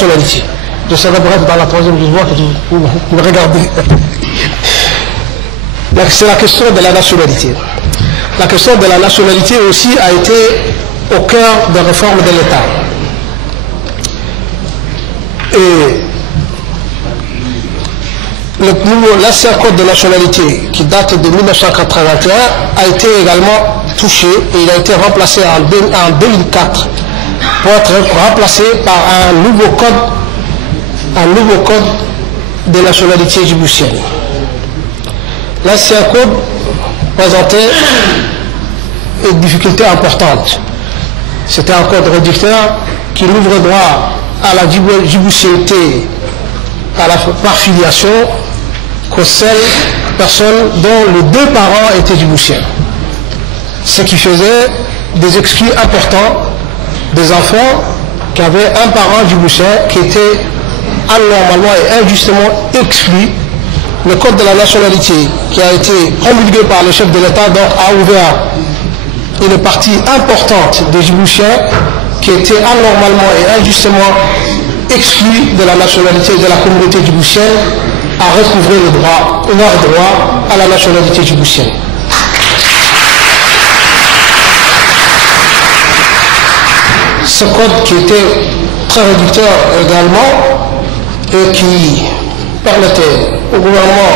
nationalité. Je serai bref dans la troisième, je vois que vous me regardez. C'est la question de la nationalité. La question de la nationalité aussi a été au cœur des réformes de l'État. Et l'ancien code de nationalité qui date de 1981 a été également touché et il a été remplacé en 2004 pour être remplacé par un nouveau code de nationalité djiboutienne. L'ancien code présentait une difficulté importante. C'était un code réducteur qui n'ouvre droit à la djiboutienneté, à la par filiation, que celles personnes dont les deux parents étaient djiboutiens. Ce qui faisait des exclus importants des enfants qui avaient un parent djiboutien qui était anormalement et injustement exclu. Le code de la nationalité qui a été promulgué par le chef de l'État donc a ouvert une partie importante des djiboutiens qui étaient anormalement et injustement exclus de la nationalité de la communauté djiboutienne à recouvrer leur droit à la nationalité djiboutienne. Ce code qui était très réducteur également et qui permettait au gouvernement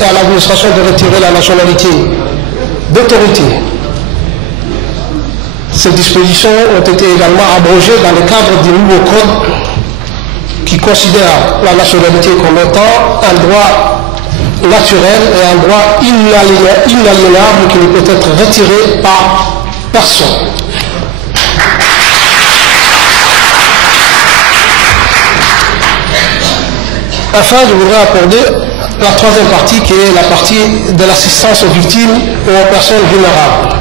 et à l'administration de retirer la nationalité d'autorité. Ces dispositions ont été également abrogées dans le cadre du nouveau code qui considère la nationalité comme étant un droit naturel et un droit inaliénable qui ne peut être retiré par personne. Enfin, je voudrais aborder la troisième partie qui est la partie de l'assistance aux victimes et aux personnes vulnérables.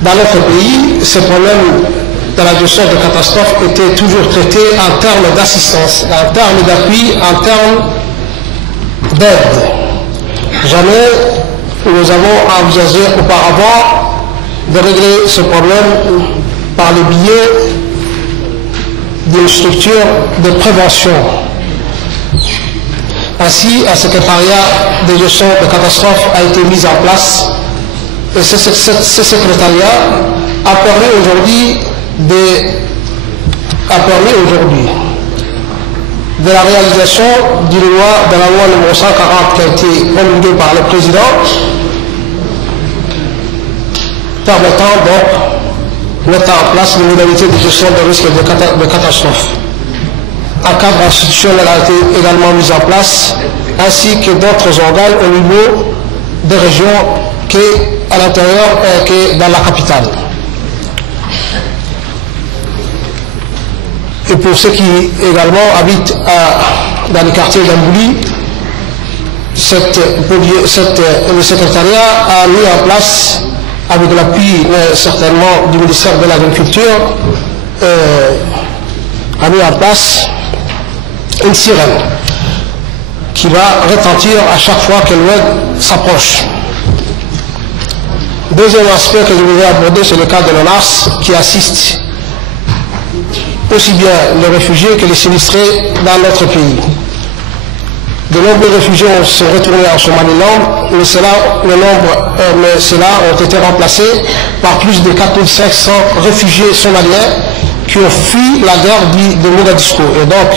Dans notre pays, ces problèmes de la gestion de catastrophes étaient toujours traités en termes d'assistance, en termes d'appui, en termes d'aide. Jamais nous avons envisagé auparavant de régler ce problème par le biais d'une structure de prévention. Ainsi, un secrétariat de gestion de catastrophes a été mis en place et ce secrétariat a permis aujourd'hui de la réalisation de la loi numéro 140 qui a été promulguée par le président, permettant donc mettre en place les modalités de gestion de risques de catastrophes. Un cadre institutionnel a été également mis en place, ainsi que d'autres organes au niveau des régions qu'à l'intérieur et que dans la capitale. Et pour ceux qui également habitent dans le quartier d'Ambouli, le secrétariat a mis en place, avec l'appui certainement du ministère de l'Agriculture, a mis en place une sirène qui va retentir à chaque fois que l'aide s'approche. Deuxième aspect que je voudrais aborder, c'est le cas de l'ONAS qui assiste aussi bien les réfugiés que les sinistrés dans notre pays. De nombreux réfugiés sont retournés en Somaliland, mais cela ont été remplacés par plus de 4500 réfugiés somaliens qui ont fui la guerre de Mogadiscio. Et donc,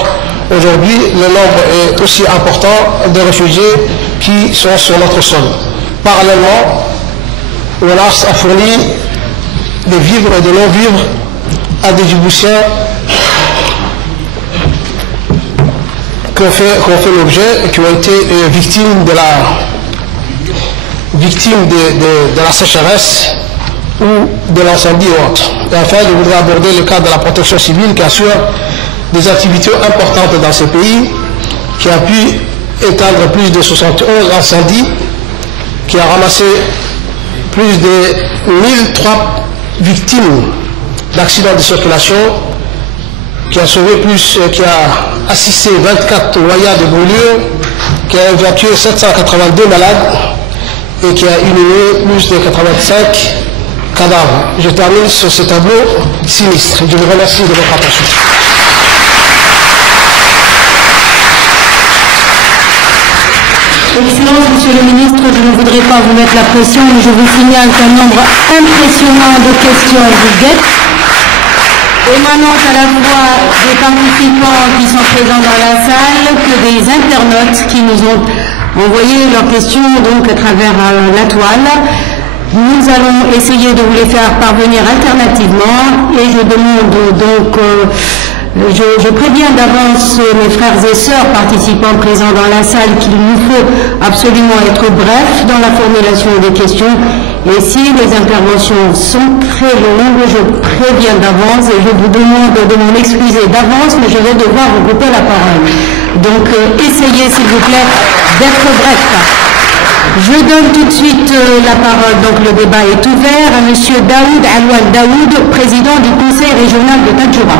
aujourd'hui, le nombre est aussi important de réfugiés qui sont sur notre sol. Parallèlement, l'ONAS a fourni des vivres et des non-vivres à des Djiboutiens qui ont fait l'objet et qui ont été victimes de la sécheresse ou de l'incendie et autres. Et enfin, je voudrais aborder le cas de la protection civile qui assure des activités importantes dans ce pays, qui a pu éteindre plus de 71 incendies, qui a ramassé plus de 1003 victimes d'accidents de circulation, qui a assisté 24 noyades de brûlures, qui a évacué 782 malades et qui a inhumé plus de 85 cadavres. Je termine sur ce tableau sinistre. Je vous remercie de votre attention. voudrais pas vous mettre la pression, mais je vous signale qu'un nombre impressionnant de questions vous guette, émanant à la fois des participants qui sont présents dans la salle que des internautes qui nous ont envoyé leurs questions donc à travers la toile. Nous allons essayer de vous les faire parvenir alternativement et je demande donc, je préviens d'avance mes frères et sœurs participants présents dans la salle qu'il nous faut absolument être bref dans la formulation des questions. Et si les interventions sont très longues, je préviens d'avance et je vous demande de m'en excuser d'avance, mais je vais devoir vous couper la parole. Donc essayez s'il vous plaît d'être bref. Je donne tout de suite la parole, donc le débat est ouvert, à M. Daoud Alouad Daoud, président du Conseil régional de Tadjoura.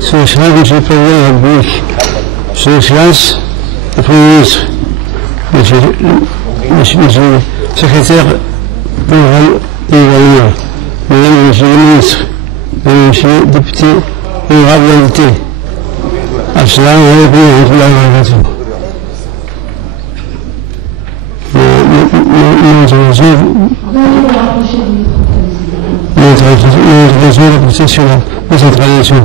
Son Excellence, Monsieur le Président de la République, Son Excellence, le Premier ministre, Monsieur le Secrétaire général du gouvernement, Mesdames et Messieurs les ministres, Mesdames et Messieurs les députés, honorables invités, Assalamu alaikum wa rahmatullahi wa barakatuh. Nous avons la protection de cette tradition.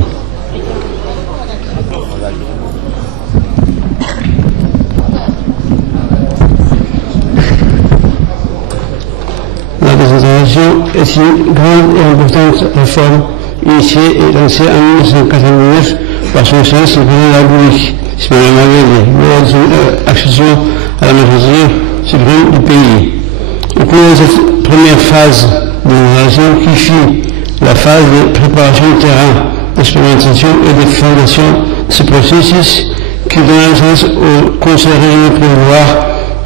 La décentralisation est une grande et importante réforme initiée et lancée en 1989 par son Excellence le Président de la République, Ismaël Maguette, lors de son accession à la majorité suprême du pays. Au cours de cette première phase de décentralisation qui fut la phase de préparation de terrain, d'expérimentation et de fondation de ce processus qui donna naissance au Conseil régional provisoire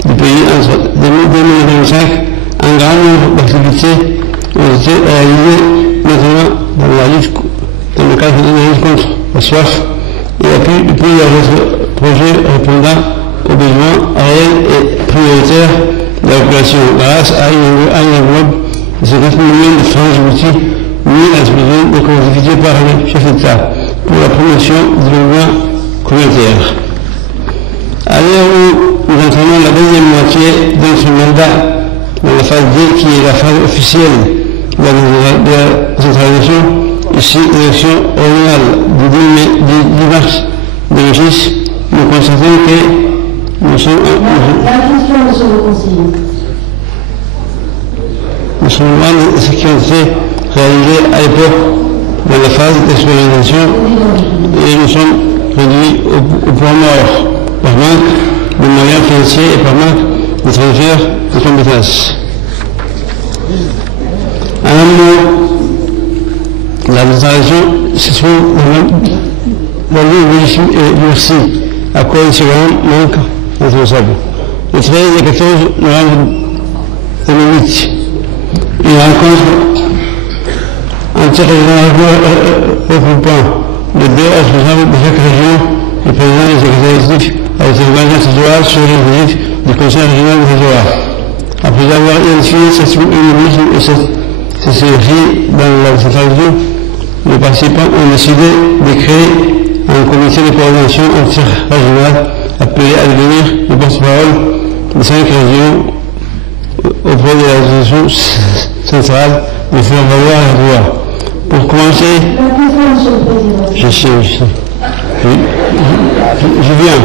du pays entre 2025. Un grand nombre d'activités ont été réalisées, notamment dans le cadre de la lutte contre la soif et l'appui de plusieurs autres projets répondant aux besoins réels et prioritaires de la population grâce à une enveloppe de 50 millions de francs outils mis à disposition des collectivités par le chef d'État pour la promotion du développement communautaire. À l'heure où nous entamons la deuxième moitié de notre mandat, dans la phase D, qui est la phase officielle de la décentralisation, ici l'élection régionale du 10 mars 2006, nous constatons que nous sommes loin de ce qui a été réalisé à l'époque dans la phase d'expérimentation et nous sommes réduits au point mort par manque de moyens financiers et par manque de transfert de compétences. En un mot, la décentralisation se trouve dans l'obligation et merci à cause de ce grand manque responsable. Le 13 et 14 novembre 2008, une rencontre interrégionale regroupant les deux responsables de chaque région, le président et le secrétaire exécutif, a été organisé sur les objectifs du Conseil régional de Tadjoura. Après avoir identifié cette évolution et cette synergie dans la décentralisation, les participants ont décidé de créer un comité de coordination interrégional appelé à devenir le porte-parole de 5 régions auprès de l'administration centrale de faire valoir la loi. Pour commencer, je viens.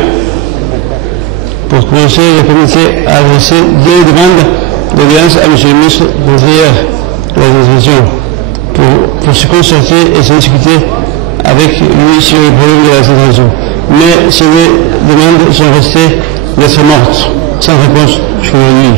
Pour commencer, le comité a adressé 2 demandes d'audience à M. le ministre de l'Intérieur de l'administration pour se concerter et se discuter avec lui sur les problèmes de la décentralisation. Mais ces 2 demandes sont restées lettres mortes, sans réponse jusqu'aujourd'hui.